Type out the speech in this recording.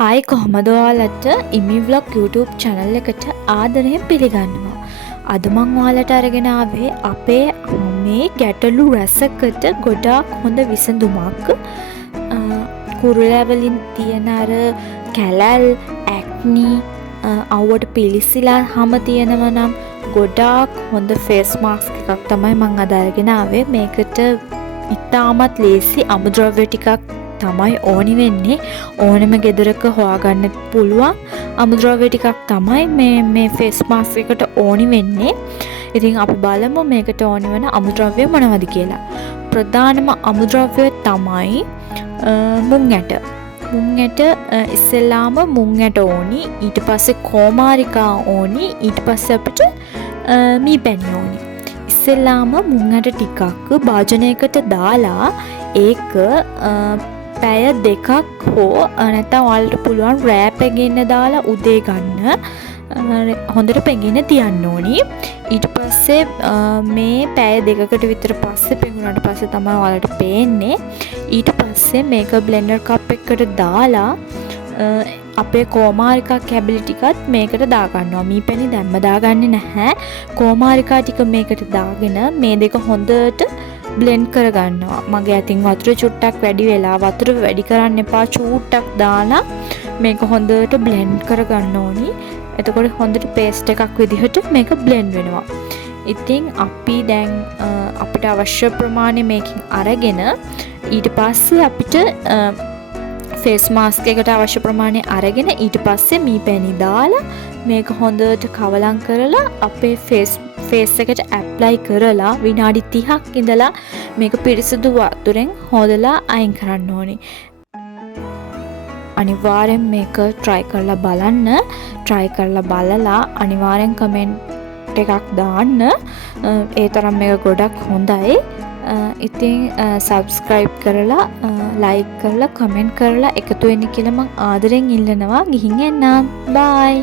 Hi කොහමද ඔයාලට ඉමි vlog YouTube channel එකට ආදරයෙන් පිළිගන්නවා. අද මම ඔයාලට අරගෙන ආවේ අපේ මේ ගැටලු රසකට ගොඩාක් හොඳ විසඳුමක්. කුරුළෑ වලින් තියෙන අර කැලල්, ඇක්නි, අවුවට පිලිසිලා හැම තියෙනවා නම් ගොඩාක් හොඳ ෆේස් මාස්ක් එකක් තමයි මම අද අරගෙන ආවේ. මේකට ඉතාමත් ලේසි අමුද්‍රව්‍ය ටිකක් තමයි ඕනි වෙන්නේ. ඕනෙම ගෙදරක හොයාගන්න පුළුවන් අමුද්‍රව්‍ය ටිකක් තමයි මේ ෆේස් මාස්ක් එකට ඕනි වෙන්නේ. ඉතින් අපි බලමු මේකට ඕනි වෙන අමුද්‍රව්‍ය මොනවද කියලා. ප්‍රධානම අමුද්‍රව්‍ය තමයි මුං ඇට. මුං ඇට ඉස්සෙල්ලාම මුං ඇට ඕනි. ඊට පස්සේ කෝමාරිකා ඕනි. ඊට පස්සේ අපිට මී පැණි ඕනි. ඉස්සෙල්ලාම මුං ඇට ටිකක් භාජනයකට දාලා ඒක පැය දෙකක් හෝ නැත්නම් ඔයාලට පුළුවන් රෑ පැගෙන්න දාලා උදේ ගන්න හොඳට පැගෙන්න තියන්න ඕනි. ඊට පස්සේ මේ පැය දෙකකට විතර පස්සේ පැගුණාට පස්සේ තමයි ඔයාලට පේන්නේ. ඊට පස්සේ මේක බ්ලෙන්ඩර් කප් එකකට දාලා අපේ කෝමාරිකා කැබලි ටිකත් මේකට දාගන්නවා. මී පැණි දැම්ම දාගන්නේ නැහැ. කෝමාරිකා ටික මේකට දාගෙන මේ දෙක හොඳට බ්ලෙන්ඩ් කරගන්නවා. මගේ අතින් වතුර චුට්ටක් වැඩි වෙලා වතුර වැඩි කරන්න එපා. චූට්ටක් දාලා මේක හොඳට බ්ලෙන්ඩ් කරගන්න ඕනි. එතකොට හොඳට පේස්ට් එකක් විදිහට මේක බ්ලෙන්ඩ් වෙනවා. ඉතින් අපි දැන් අපිට අවශ්‍ය ප්‍රමාණය මේකෙන් අරගෙන ඊට පස්සේ අපිට ෆේස් මාස්ක් එකට අවශ්‍ය ප්‍රමාණය අරගෙන ඊට පස්සේ මී පැණි දාලා මේක හොඳට කවලම් කරලා අපේ ෆේස් එකට ඇප්ලයි කරලා විනාඩි 30ක් ඉඳලා මේක පිරිසිදු වතුරෙන් හොදලා අයින් කරන්න ඕනේ. අනිවාර්යෙන් මේක try කරලා බලන්න. try කරලා බලලා අනිවාර්යෙන් කමෙන්ට් එකක් දාන්න. ඒ තරම් මේක ගොඩක් හොඳයි. ඉතින් subscribe කරලා like කරලා comment කරලා එකතු වෙන්න කියලා මම ආදරෙන් ඉල්ලනවා. ගිහින් එන්නම්. bye.